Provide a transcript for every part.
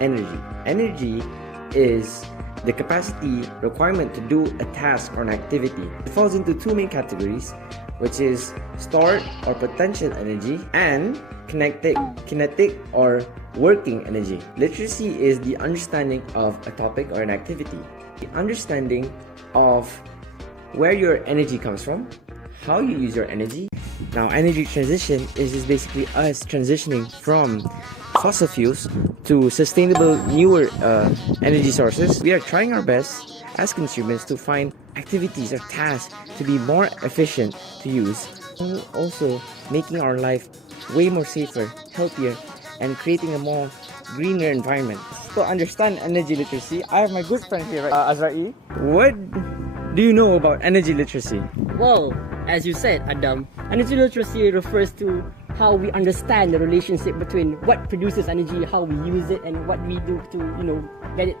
energy? Energy is the capacity requirement to do a task or an activity. It falls into two main categories, which is stored or potential energy and kinetic or working energy. Literacy is the understanding of a topic or an activity. The understanding of where your energy comes from, how you use your energy. Now, energy transition is just basically us transitioning from fossil fuels to sustainable newer energy sources. We are trying our best as consumers to find activities or tasks to be more efficient to use, and also making our life way more safer, healthier, and creating a more greener environment. To understand energy literacy, I have my good friend here, Azra'i. What do you know about energy literacy? Well, as you said, Adam, energy literacy refers to how we understand the relationship between what produces energy, how we use it, and what we do to, get it,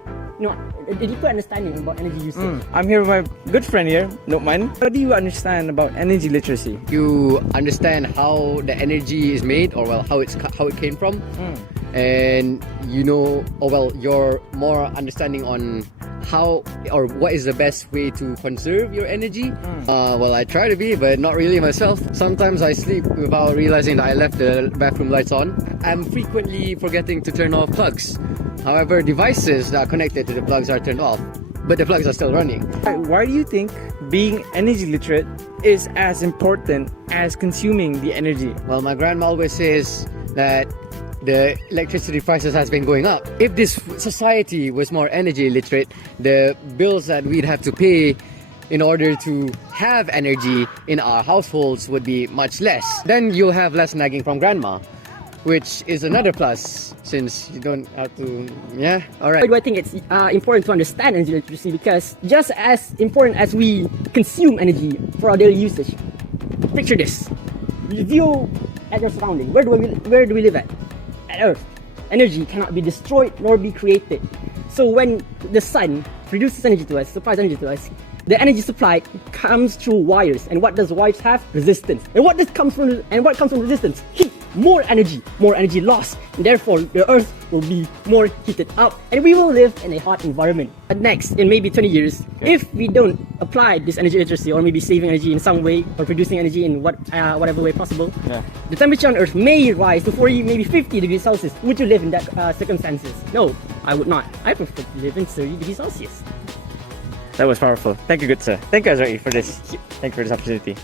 a deeper understanding about energy usage. I'm here with my good friend here, Nukman. What do you understand about energy literacy? You understand how the energy is made, or how it came from, and you're more understanding on how or what is the best way to conserve your energy. I try to be, but not really myself. Sometimes I sleep without realizing that I left the bathroom lights on. I'm frequently forgetting to turn off plugs. However, devices that are connected to the plugs are turned off, but the plugs are still running. Why do you think being energy literate is as important as consuming the energy? Well, my grandma always says that the electricity prices has been going up. If this society was more energy literate, the bills that we'd have to pay in order to have energy in our households would be much less. Then you'll have less nagging from grandma, which is another plus, since you don't have to, alright. Why do I think it's important to understand energy literacy? Because just as important as we consume energy for our daily usage, picture this. View at your surrounding. Where do we live at? At Earth. Energy cannot be destroyed nor be created. So when the sun produces energy to us, supplies energy to us, the energy supply comes through wires. And what does wires have? Resistance. And what comes from resistance? Heat. More energy lost. And therefore, the Earth will be more heated up, and we will live in a hot environment. But next, in maybe 20 years, if we don't apply this energy literacy, or maybe saving energy in some way, or producing energy in whatever way possible, the temperature on Earth may rise to 40, maybe 50 degrees Celsius. Would you live in that circumstances? No, I would not. I prefer to live in 30 degrees Celsius. That was powerful. Thank you, good sir. Thank you, Azra'i, for this. Thank you for this opportunity.